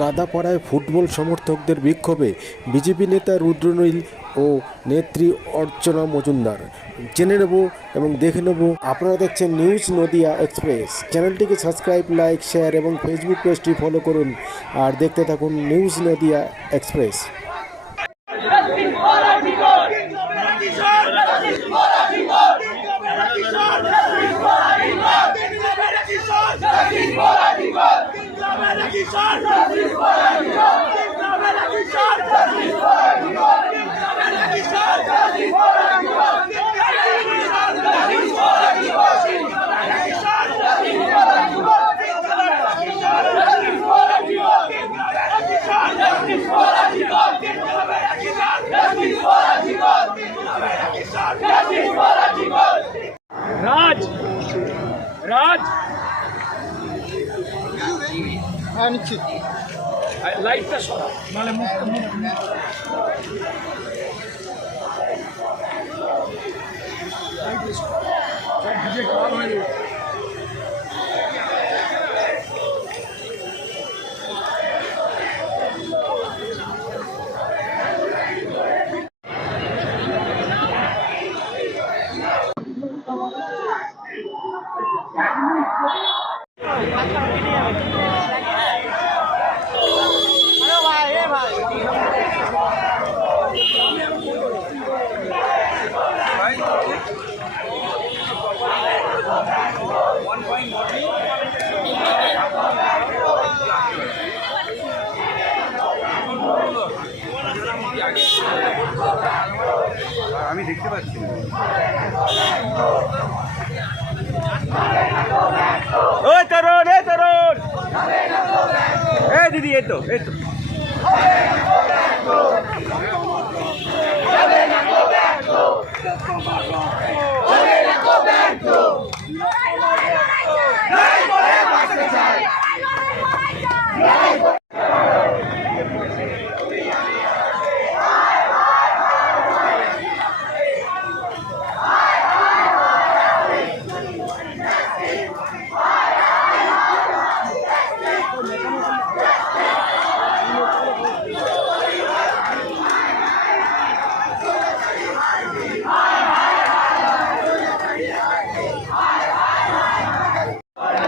কাদাপাড়ায় football সমর্থকদের বিক্ষোভে BJP নেতা রুদ্রনীল ও নেত্রী অর্চনা মজুমদার। জেনে নেব এবং দেখে নেব। আপনারা দেখছেন নিউজ নদিয়া এক্সপ্রেস। চ্যানেলটিকে সাবস্ক্রাইব, লাইক, শেয়ার এবং ফেসবুক পেজটি ফলো করুন। আর দেখতে থাকুন নিউজ নদিয়া এক্সপ্রেস। রাজ রাজ হ্যাঁ নিচ্ছি। লাইটটা সরা নাহলে মুখ মুখ আমি দেখতে পাচ্ছি। ও তরুণ এ তরুণ। এ দিদি এই তো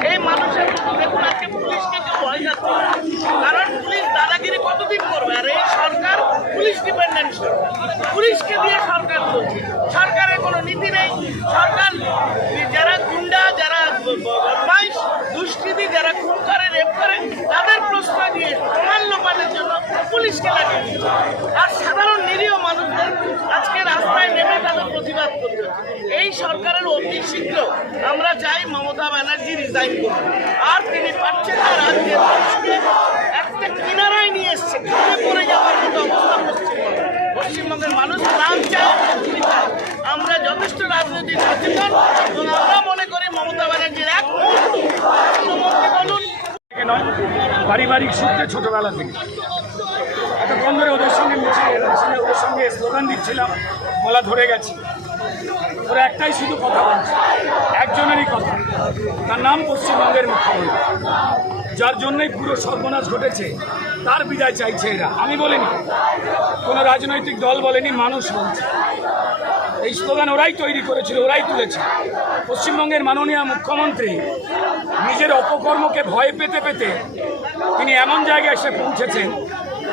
এই মানুষের মতো দেখুন আজকে পুলিশকে কেউ ভয় যাচ্ছে না। কারণ পুলিশ দাদাগিরি কতদিন করবে আর এই সরকার পুলিশ ডিপেন্ডেন্ট সরকার পুলিশকে দিয়ে সরকার চলছে সরকারের কোনো নীতি নেই। সরকার যারা গুন্ডা, যারা বদমাইশ, দুষ্কৃতি, যারা খুন করে, রেপ করে, তাদের প্রশ্রয় দিয়ে প্রমাণ জন্য পুলিশকে লাগিয়ে আর সাধারণ নিরীহ মানুষদের আজকে রাস্তায় নেমে তাদের প্রতিবাদ করতে। এই সরকারের অতি শীঘ্র আমরা চাই মমতা ব্যানার্জি রিজাইন করুন আর তিনি পারছেন না রাজ্যের একটা কিনারায় নিয়ে এসছে পড়ে যাওয়ার পারিবারিক সূত্রে ছোটবেলা থেকে। এতক্ষণ ধরে ওদের সঙ্গে মিছিল ওদের সঙ্গে স্লোগান দিচ্ছিলাম, গলা ধরে গেছি। ওরা একটাই শুধু কথা বলছে, একজনেরই কথা। তার নাম পশ্চিমবঙ্গের মুখ্যমন্ত্রী। যার জন্যই পুরো সর্বনাশ ঘটেছে, তার বিদায় চাইছে এরা। আমি বলিনি, কোনো রাজনৈতিক দল বলেনি, মানুষ বলছে। এই স্লোগান ওরাই তৈরি করেছিল, ওরাই তুলেছে। পশ্চিমবঙ্গের মাননীয় মুখ্যমন্ত্রী নিজের অপকর্মকে ভয় পেতে পেতে তিনি এমন জায়গায় এসে পৌঁছেছেন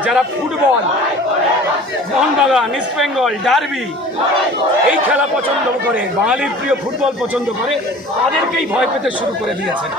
যারা football, Mohun Bagan, East Bengal, derby, এই খেলা পছন্দ করে, বাঙালির প্রিয় ফুটবল পছন্দ করে, তাদেরকেই ভয় পেতে শুরু করে দিয়েছেন।